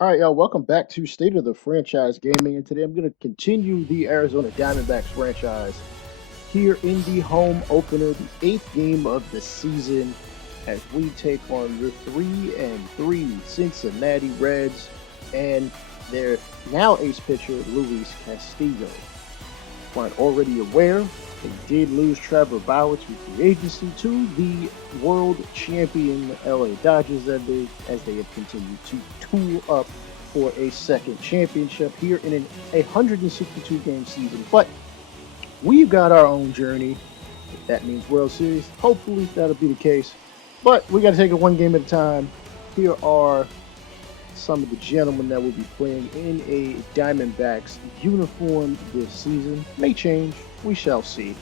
All right, y'all, welcome back to State of the Franchise Gaming. And today I'm going to continue the Arizona Diamondbacks franchise here in the home opener, the eighth game of the season, as we take on the 3-3 Cincinnati Reds and their now ace pitcher, Luis Castillo. If you aren't already aware, they did lose Trevor Bauer to free agency to the world champion LA Dodgers as they have continued to tool up for a second championship here in an 162 game season. But we've got our own journey. If that means World Series, hopefully that'll be the case. But we got to take it one game at a time. Here are some of the gentlemen that will be playing in a Diamondbacks uniform this season. May change, we shall see.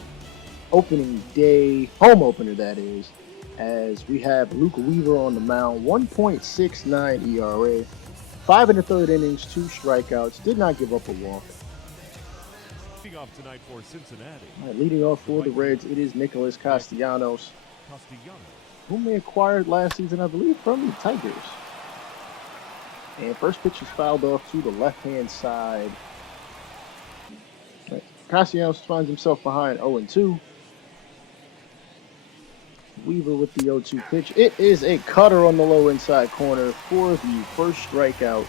Opening day, home opener that is, as we have Luke Weaver on the mound, 1.69 ERA, 5 and a third innings, 2 strikeouts, did not give up a walk. Leading off tonight for Cincinnati. Right, leading off for the Reds, it is Nicholas Castellanos, whom they acquired last season, I believe, from the Tigers. And first pitch is fouled off to the left-hand side. Right. Castellanos finds himself behind 0-2. Weaver with the 0-2 pitch. It is a cutter on the low inside corner for the first strikeout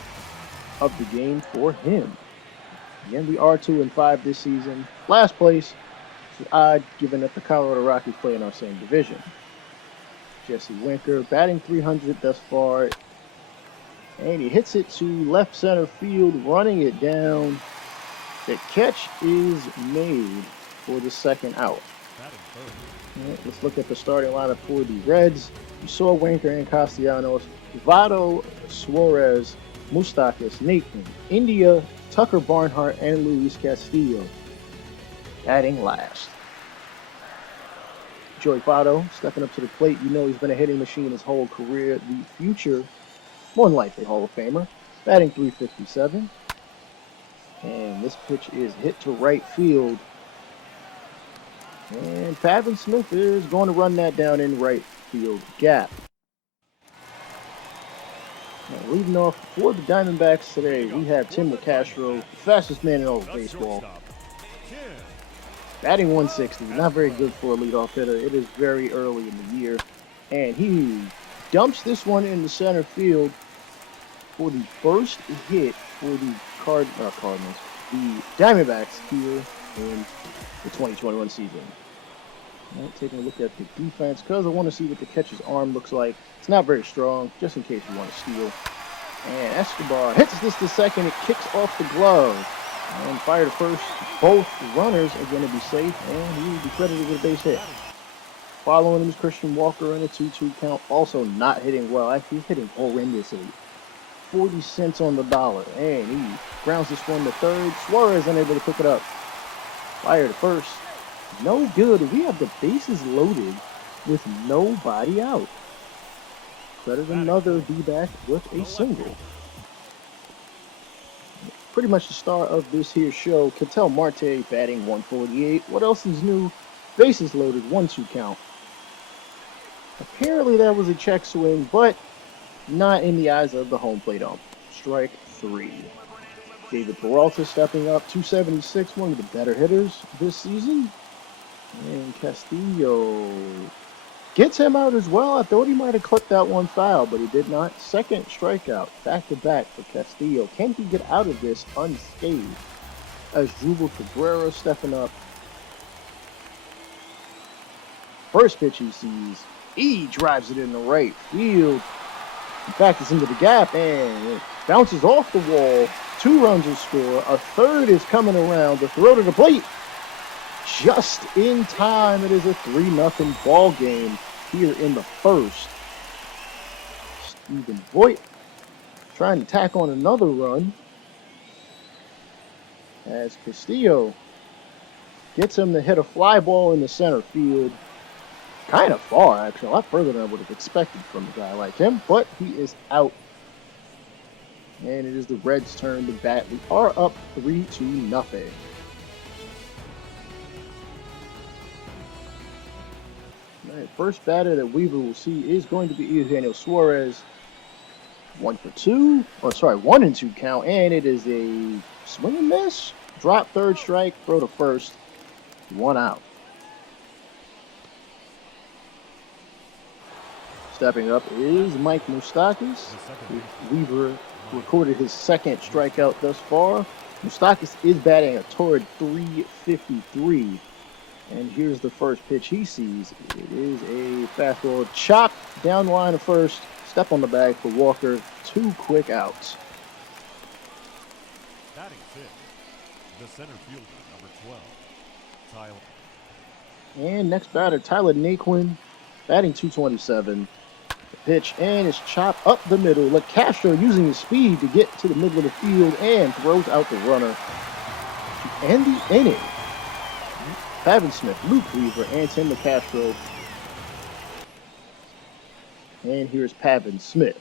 of the game for him. Again, we are 2-5 this season. Last place, which is odd given that the Colorado Rockies play in our same division. Jesse Winker batting .300 thus far. And he hits it to left center field, running it down. The catch is made for the second out. Right, let's look at the starting lineup for the Reds. You saw Winker and Castellanos, Votto, Suarez, Moustakas, Nathan, India, Tucker Barnhart, and Luis Castillo. Batting last. Joey Votto stepping up to the plate. You know he's been a hitting machine his whole career. The future, more than likely, Hall of Famer. Batting .357. And this pitch is hit to right field. And Pavin Smith is going to run that down in right field gap. Now, leading off for the Diamondbacks today, we have Tim LeCastro, the fastest man in all of baseball. Batting .160, not very good for a leadoff hitter. It is very early in the year. And he dumps this one in the center field for the first hit for the Cardinals, the Diamondbacks here in the 2021 season. Right, taking a look at the defense because I want to see what the catcher's arm looks like. It's not very strong, just in case you want to steal. And Escobar hits this to second. It kicks off the glove. And fire to first. Both runners are going to be safe, and he will be credited with a base hit. Following him is Christian Walker in a 2-2 count. Also not hitting well. Actually, he's hitting horrendously. 40 cents on the dollar. And he grounds this one to third. Suarez unable to pick it up. Fire to first. No good. We have the bases loaded with nobody out. Credit another D-back with a single. Pretty much the star of this here show. Ketel Marte batting .148. What else is new? Bases loaded, 1-2 count. Apparently that was a check swing, but not in the eyes of the home plate ump. Strike 3. David Peralta stepping up, 276, one of the better hitters this season. And Castillo gets him out as well. I thought he might have clipped that one foul, but he did not. Second strikeout, back-to-back for Castillo. Can he get out of this unscathed? As Jubal Cabrera stepping up. First pitch he sees. He drives it in the right field. In fact, it's into the gap, and it bounces off the wall. 2 runs will score. A third is coming around. The throw to the plate. Just in time. It is a 3-0 ball game here in the first. Stephen Voigt trying to tack on another run as Castillo gets him to hit a fly ball in the center field. Kind of far, actually. A lot further than I would have expected from a guy like him, but he is out. And it is the Reds' turn to bat. We are up 3-0. Right, first batter that Weaver will see is going to be Eugenio Suarez. 1 for 2. Or sorry, 1-2 count, and it is a swing and miss. Drop third strike, throw to first. 1 out. Stepping up is Mike Moustakas. Weaver recorded his second strikeout thus far. Moustakas is batting a torrid .353. And here's the first pitch he sees. It is a fastball chopped down the line of first. Step on the bag for Walker. 2 quick outs. Batting fifth, the center fielder, number 12, Tyler. And next batter, Tyler Naquin, batting .227. The pitch, and it's chopped up the middle. LeCastro using his speed to get to the middle of the field and throws out the runner to end the inning. Pavin Smith, Luke Weaver, and Tim LeCastro. And here's Pavin Smith.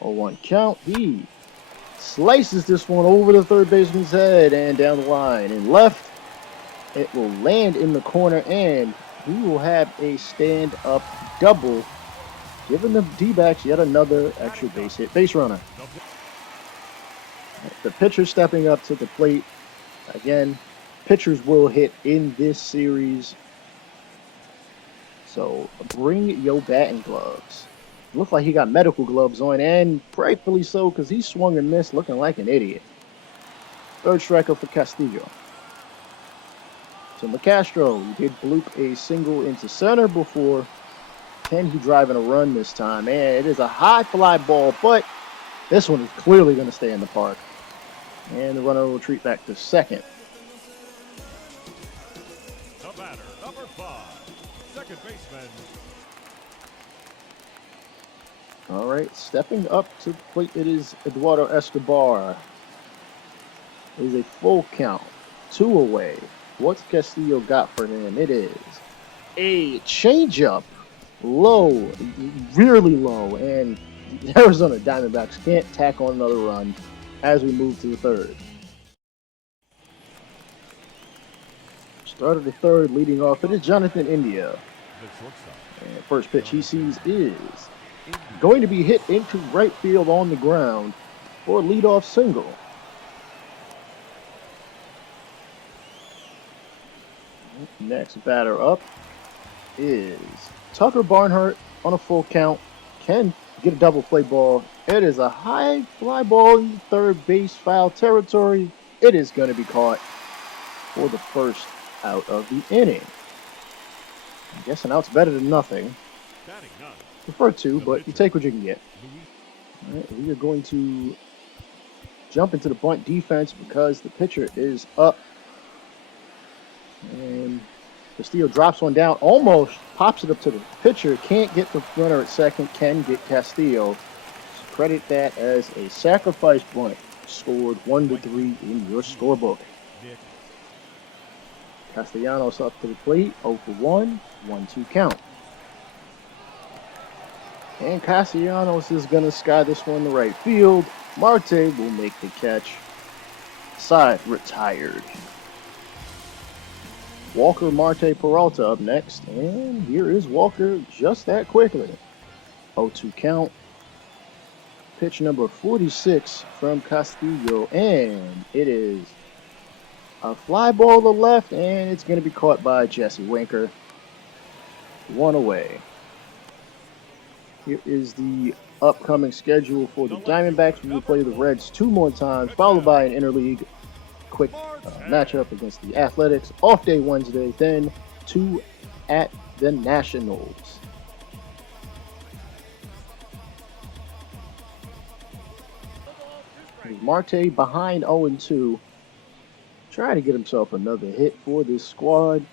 0-1 count. He slices this one over the third baseman's head and down the line. And left, it will land in the corner, and we will have a stand-up double, giving the D-backs yet another extra base hit, base runner. The pitcher stepping up to the plate. Again, pitchers will hit in this series, so bring your batting gloves. Looks like he got medical gloves on, and rightfully so, because he swung and missed looking like an idiot. Third strikeout for Castillo. So LeCastro, he did bloop a single into center before. Can he drive in a run this time? And it is a high fly ball, but this one is clearly going to stay in the park. And the runner will retreat back to second. The batter, number 5, second baseman. All right, stepping up to the plate, it is Eduardo Escobar. It is a full count, 2 away. What's Castillo got for him? It is a changeup, low, really low, and the Arizona Diamondbacks can't tack on another run as we move to the third. Start of the third, leading off, it is Jonathan India. The shortstop. And first pitch he sees is going to be hit into right field on the ground for a leadoff single. Next batter up is Tucker Barnhart on a full count. Can get a double play ball. It is a high fly ball in third base foul territory. It is going to be caught for the first out of the inning. I guess an out's better than nothing. Batting ninth, Prefer two, but you take what you can get. All right, we are going to jump into the bunt defense because the pitcher is up. And Castillo drops one down, almost pops it up to the pitcher. Can't get the runner at second, can get Castillo. So credit that as a sacrifice bunt. Scored 1-3 in your scorebook. Nick. Castellanos up to the plate, 0 for 1, 1-2 count. And Castellanos is going to sky this one to right field. Marte will make the catch. Side retired. Walker, Marte, Peralta up next. And here is Walker just that quickly. 0-2 count. Pitch number 46 from Castillo. And it is a fly ball to the left. And it's going to be caught by Jesse Winker. 1 away. Here is the upcoming schedule for the Diamondbacks. We will play the Reds 2 more times, followed by an interleague quick matchup against the Athletics. Off day Wednesday, then 2 at the Nationals. Marte behind 0-2. Trying to get himself another hit for this squad.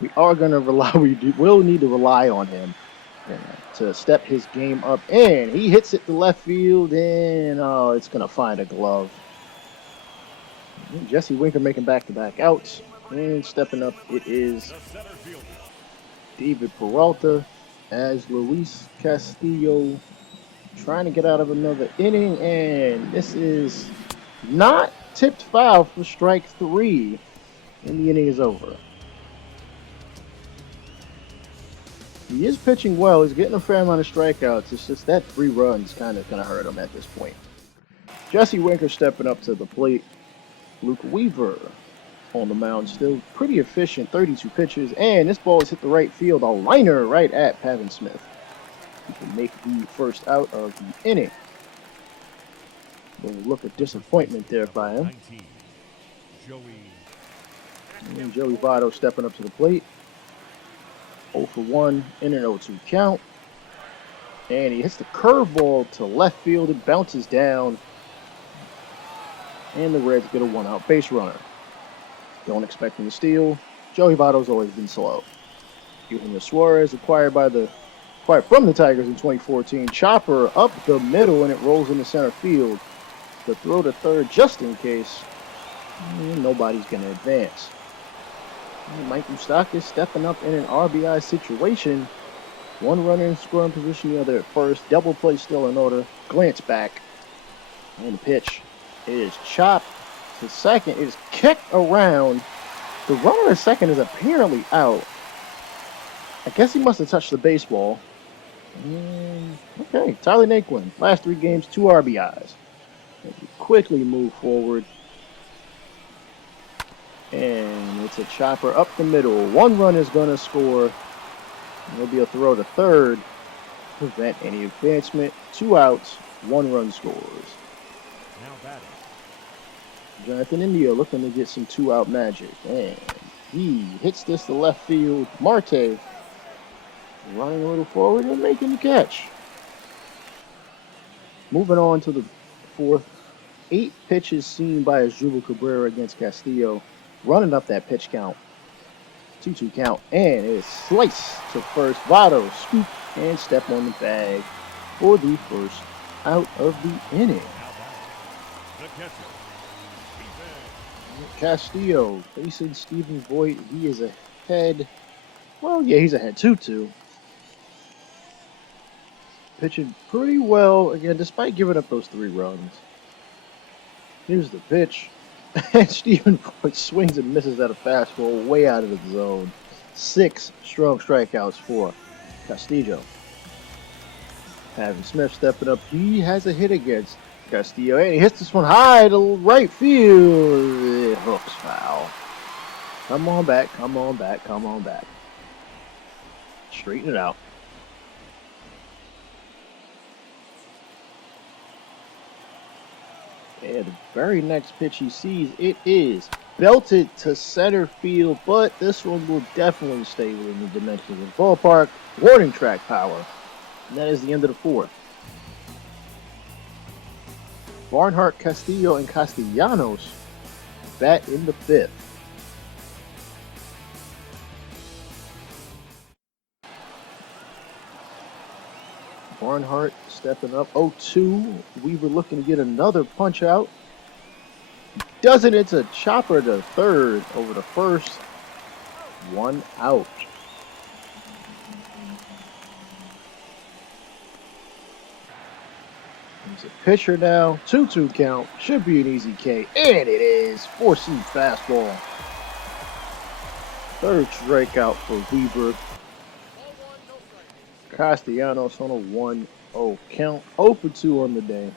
We are going to rely, will need to rely on him to step his game up. And he hits it to left field, and it's going to find a glove. Jesse Winker making back-to-back outs. And stepping up, it is David Peralta as Luis Castillo trying to get out of another inning. And this is not tipped foul for strike 3. And the inning is over. He is pitching well. He's getting a fair amount of strikeouts. It's just that 3 runs kind of going to hurt him at this point. Jesse Winker stepping up to the plate. Luke Weaver on the mound, still pretty efficient, 32 pitches, and this ball has hit the right field, a liner right at Pavin Smith. He can make the first out of the inning. A little look of disappointment there by him. 19, Joey. And Joey Votto stepping up to the plate. 0 for 1 in an 0-2 count. And he hits the curveball to left field. It bounces down. And the Reds get a 1-out base runner. Don't expect him to steal. Joey Votto's always been slow. Eugenio Suarez, acquired from the Tigers in 2014. Chopper up the middle, and it rolls into center field. The throw to third, just in case. And nobody's going to advance. And Mike Moustakas stepping up in an RBI situation. 1 runner in scoring position, the other at first. Double play still in order. Glance back. And the pitch is chopped to second. It is kicked around. The runner at second is apparently out. I guess he must have touched the baseball. Okay, Tyler Naquin. Last 3 games, 2 RBIs. As we quickly move forward. And it's a chopper up the middle. 1 run is going to score. There'll be a throw to third. Prevent any advancement. 2 outs. 1 run scores. Now batting. Jonathan India looking to get some 2-out magic. And he hits this to left field. Marte running a little forward and making the catch. Moving on to the 4th. 8 pitches seen by Asdrubal Cabrera against Castillo. Running up that pitch count. 2-2 count. And it is sliced to first. Votto scoop and step on the bag for the first out of the inning. Now batting. The catcher. Weavin. Castillo facing Stephen Voigt. He is ahead. Well, yeah, he's ahead 2-2. Pitching pretty well again, despite giving up those 3 runs. Here's the pitch. And Stephen Voigt swings and misses at a fastball way out of the zone. 6 strong strikeouts for Castillo. Pavin Smith stepping up. He has a hit against Castillo. And he hits this one high to right field. It hooks foul. Come on back, come on back, come on back. Straighten it out. And the very next pitch he sees, it is belted to center field, but this one will definitely stay within the dimensions of the ballpark. Warning track power. And that is the end of the 4th. Barnhart, Castillo, and Castellanos bat in the 5th. Barnhart stepping up 0-2. Weaver looking to get another punch out. Does it? It's a chopper to third over the first. 1 out. He's a pitcher now. 2-2 count. Should be an easy K. And it is. 4-seam fastball. 3rd strikeout for Weaver. Castellanos on a 1-0 count. 0 for 2 on the day.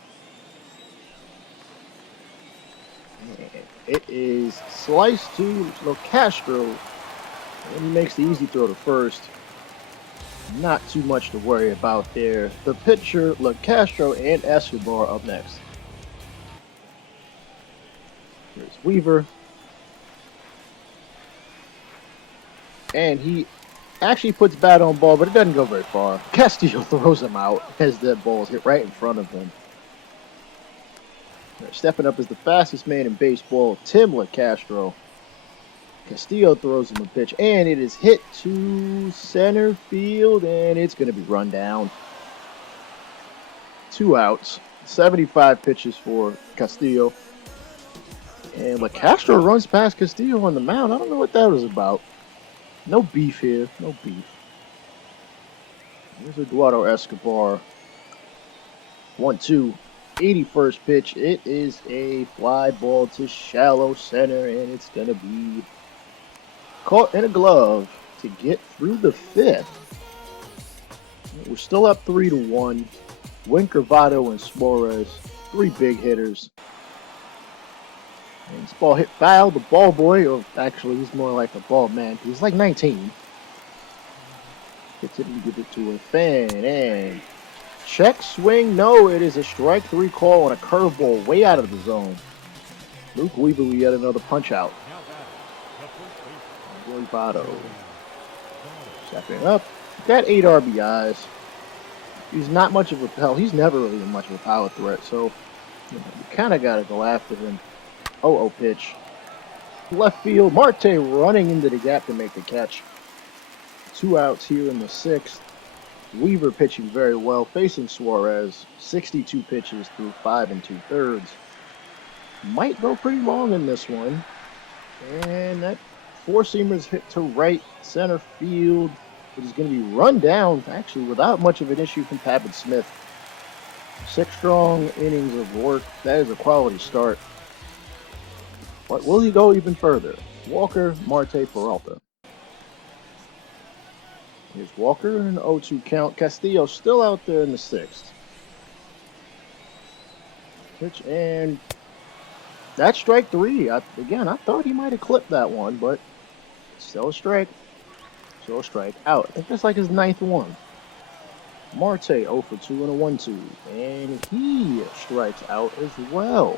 And it is sliced to Castro. And he makes the easy throw to first. Not too much to worry about there. The pitcher, Castro and Escobar up next. Here's Weaver. And he actually puts bat on ball, but it doesn't go very far. Castillo throws him out as that ball's hit right in front of him. Stepping up as the fastest man in baseball, Tim Castro. Castillo throws him a pitch, and it is hit to center field, and it's going to be run down. 2 outs. 75 pitches for Castillo. And Castro runs past Castillo on the mound. I don't know what that was about. No beef here. No beef. Here's Eduardo Escobar. 1-2. 81st pitch. It is a fly ball to shallow center, and it's going to be caught in a glove to get through the 5th. We're still up 3-1. Winker, Votto, and Suarez, 3 big hitters. And this ball hit foul. The ball boy, or actually he's more like a ball man. He's like 19. Gets it and gives it to a fan. And check swing. No, it is a strike 3 call on a curveball way out of the zone. Luke Weaver, we got another punch out. Roy Votto. Stepping up. Got 8 RBIs. He's not much of a hell. He's never really much of a power threat, so you kind of got to go after him. 0-0 pitch. Left field. Marte running into the gap to make the catch. 2 outs here in the 6th. Weaver pitching very well, facing Suarez. 62 pitches through 5 2/3. Might go pretty long in this one. And that 4-seamer's hit to right center field. It is going to be run down, actually, without much of an issue from Pappan Smith. 6 strong innings of work. That is a quality start. But will he go even further? Walker, Marte, Peralta. Here's Walker in an 0-2 count. Castillo still out there in the 6th. Pitch, and that's strike 3. Again, I thought he might have clipped that one, but still a strike. Still a strike out. I think that's like his 9th one. Marte 0 for 2 and a 1-2. And he strikes out as well.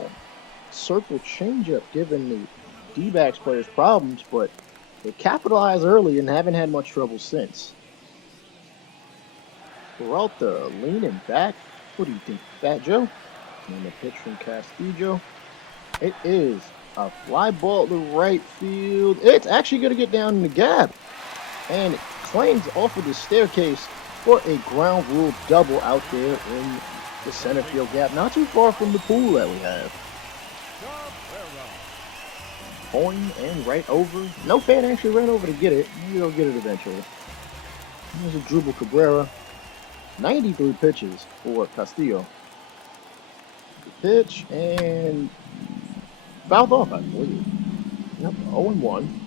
Circle changeup giving the D-backs players problems, but they capitalized early and haven't had much trouble since. Peralta leaning back. What do you think, Fat Joe? And the pitch from Castillo. It is a fly ball to right field. It's actually going to get down in the gap. And it claims off of the staircase for a ground rule double out there in the center field gap. Not too far from the pool that we have. Point and right over. No fan actually ran over to get it. Maybe they'll get it eventually. There's a dribble Cabrera. 93 pitches for Castillo. The pitch and fouled off, I believe. Yep, 0-1.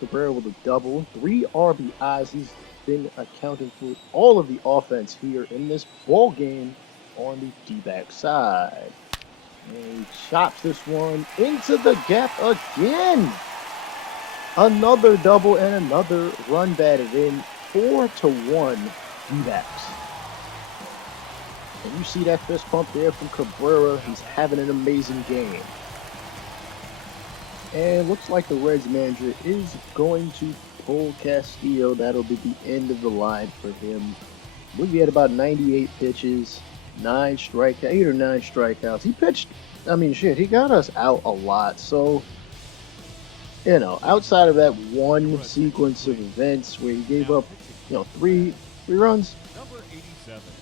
Cabrera with a double. 3 RBIs. He's been accounting for all of the offense here in this ball game on the D-back side. And he chops this one into the gap again. Another double and another run batted in. 4-1 D-backs. And you see that fist pump there from Cabrera. He's having an amazing game. And looks like the Reds manager is going to pull Castillo. That'll be the end of the line for him. We had about 98 pitches, 8 or 9 strikeouts. He pitched, he got us out a lot. So, outside of that one sequence of events where he gave up, 3 runs,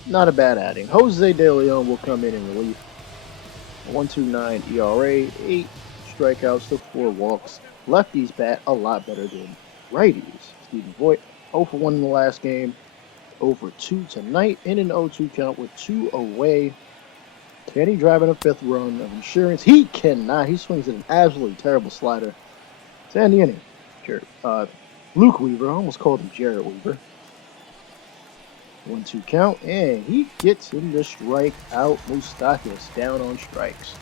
not a bad outing. Jose De Leon will come in relief. 1.29 ERA, 8 strikeouts to 4 walks. Lefties bat a lot better than righties. Stephen Voigt, 0 for 1 in the last game, 0 for 2 tonight in an 0-2 count with 2 away. Can he drive in a 5th run of insurance? He cannot. He swings at an absolutely terrible slider. It's the inning. Luke Weaver, I almost called him Jarrett Weaver. 1-2 count, and he gets him to strike out. Moustakas down on strikes.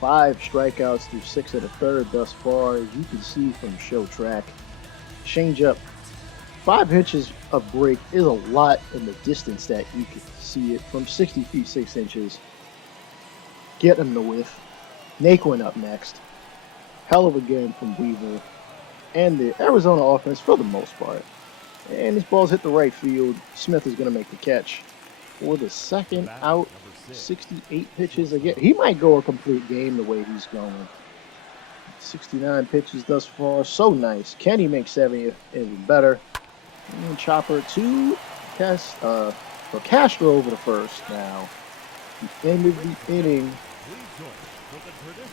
5 strikeouts through 6 1/3 thus far, as you can see from show track. Changeup. 5 pitches of break is a lot in the distance that you can see it from 60 feet 6 inches. Get him the whiff. Naquin up next. Hell of a game from Weaver and the Arizona offense for the most part. And this ball's hit the right field. Smith is going to make the catch for the 2nd out. 68 pitches again. He might go a complete game the way he's going. 69 pitches thus far. So nice. Can he make 70 even better? And chopper to Castro over the first now. The end of the inning.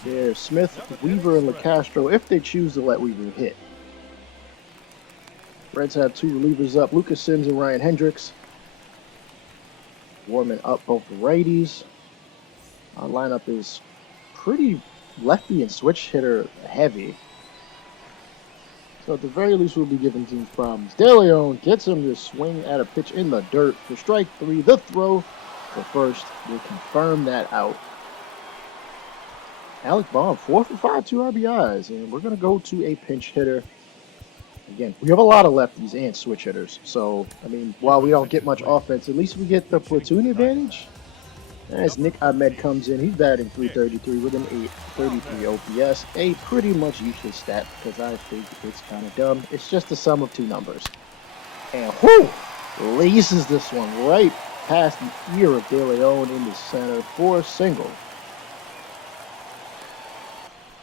There's Smith, Weaver, and LeCastro if they choose to let Weaver hit. Reds have 2 relievers up. Lucas Sims and Ryan Hendricks. Warming up both the righties. Our lineup is pretty lefty and switch hitter heavy. So at the very least, we'll be giving teams problems. De Leon gets him to swing at a pitch in the dirt for strike 3. The throw for first will confirm that out. Alec Bohm, 4 for 5, 2 RBIs, and we're going to go to a pinch hitter. Again, we have a lot of lefties and switch hitters. So, I mean, while we don't get much offense, at least we get the platoon advantage. As Nick Ahmed comes in, he's batting .333 with an 833 OPS. A pretty much useless stat because I think it's kind of dumb. It's just the sum of two numbers. And whoo! Laces this one right past the ear of De Leon in the center for a single.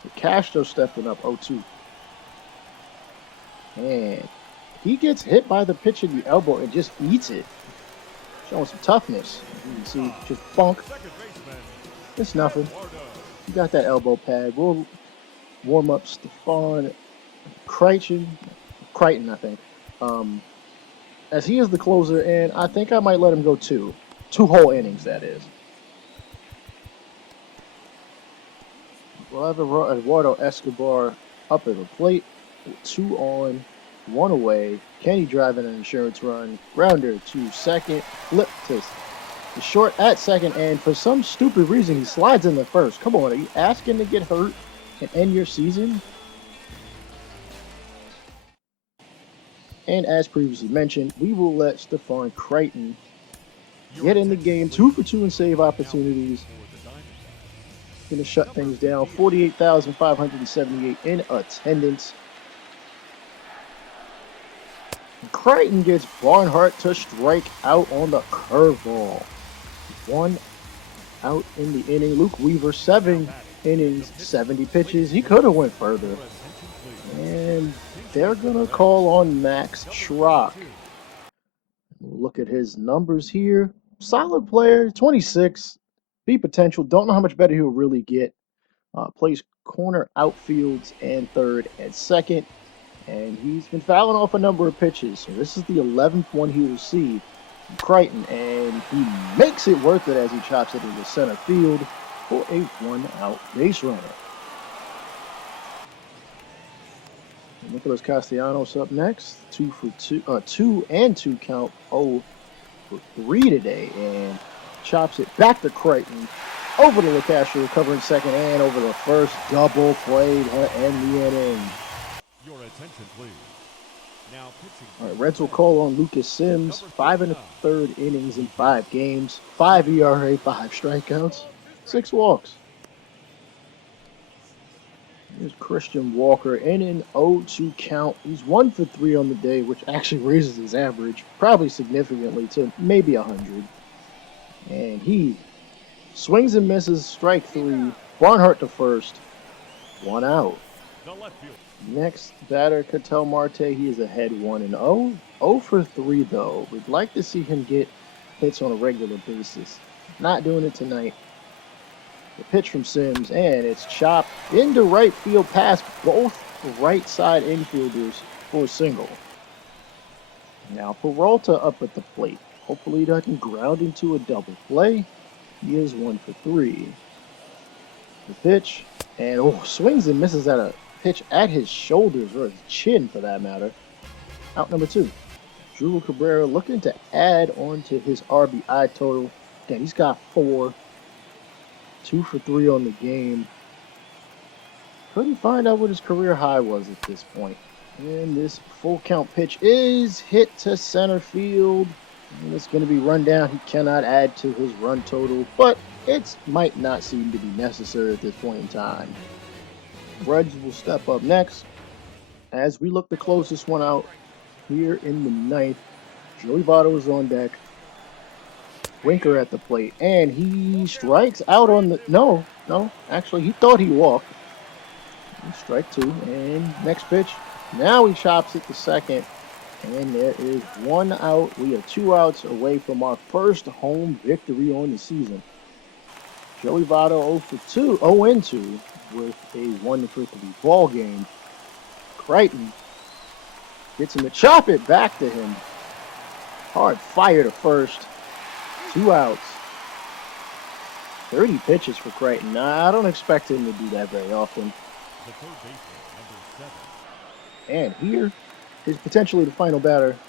So Castro stepping up 0-2. And he gets hit by the pitch in the elbow and just eats it. Showing some toughness. You can see just bonk. It's nothing. You got that elbow pad. We'll warm up Stefan Crichton, I think. As he is the closer, and I think I might let him go 2 whole innings, that is. We'll have Eduardo Escobar up at the plate. 2 on, 1 away. Kenny driving an insurance run. Grounder to second. Flip to the short at second. And for some stupid reason, he slides in the first. Come on, are you asking to get hurt and end your season? And as previously mentioned, we will let Stefan Crichton get in the game. 2 for 2 in save opportunities. Going to shut things down. 48,578 in attendance. Crichton gets Barnhart to strike out on the curveball. 1 out in the inning. Luke Weaver, 7 innings, 70 pitches. He could have went further. And they're going to call on Max Schrock. Look at his numbers here. Solid player, 26. B potential. Don't know how much better he'll really get. Plays corner outfields and third and second. And he's been fouling off a number of pitches. So this is the 11th one he will see from Crichton. And he makes it worth it as he chops it into center field for a 1-out base runner. And Nicholas Castellanos up next. 2 and 2 count. 0 for 3 today. And chops it back to Crichton. Over to LeCastro, covering second and over the first. Double play to end the inning. Your attention, please. Now pitching. All right, Reds will call on Lucas Sims. 5 1/3 innings in 5 games. 5 ERA, 5 strikeouts, 6 walks. Here's Christian Walker in an 0-2 count. He's 1 for 3 on the day, which actually raises his average probably significantly to maybe 100. And he swings and misses, strike 3. Barnhart to first. 1 out. The left field. Next batter, Ketel Marte. He is ahead 1-0. 0 for 3 though. We'd like to see him get hits on a regular basis. Not doing it tonight. The pitch from Sims, and it's chopped into right field past both right side infielders for a single. Now Peralta up at the plate. Hopefully he doesn't ground into a double play. He is 1 for 3. The pitch, and swings and misses at a pitch at his shoulders, or his chin for that matter. Out number 2. Drew Cabrera looking to add on to his RBI total. Again, he's got 4. 2 for 3 on the game. Couldn't find out what his career high was at this point. And this full count pitch is hit to center field. And it's going to be run down. He cannot add to his run total, but it might not seem to be necessary at this point in time. Reds will step up next as we look to close this one out here in the 9th. Joey Votto is on deck. Winker at the plate, and he strikes out on the... No, actually, he thought he walked. Strike 2, and next pitch. Now he chops it to second, and there is 1 out. We are 2 outs away from our first home victory on the season. Joey Votto 0-2 with a 1 for 3 ball game. Crichton gets him to chop it back to him. Hard fire to first. 2 outs. 30 pitches for Crichton. I don't expect him to do that very often. The third baseman, number 7. And here is potentially the final batter